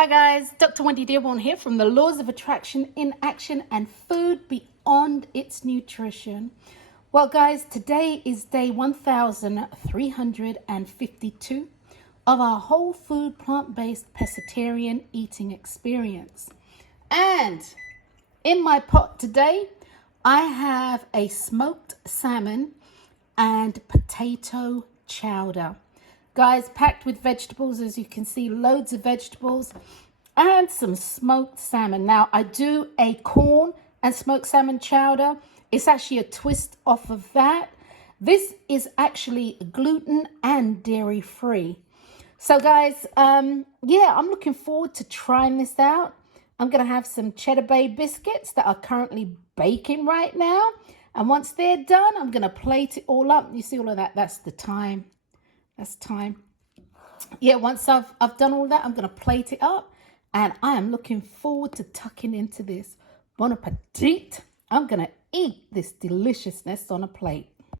Hi guys, Dr. Wendy Dearborn here from the Laws of Attraction in Action and Food Beyond Its Nutrition. Well guys, today is day 1352 of our whole food plant-based pescatarian eating experience. And in my pot today, I have a smoked salmon and potato chowder. Guys, packed with vegetables, as you can see, loads of vegetables and some smoked salmon. Now, I do a corn and smoked salmon chowder. It's actually a twist off of that. This is actually gluten and dairy free. So guys, yeah, I'm looking forward to trying this out. I'm going to have some Cheddar Bay biscuits that are currently baking right now. And once they're done, I'm going to plate it all up. You see all of that? That's the time. That's time. Yeah, once I've done all that, I'm going to plate it up. And I am looking forward to tucking into this. Bon appetit. I'm going to eat this deliciousness on a plate.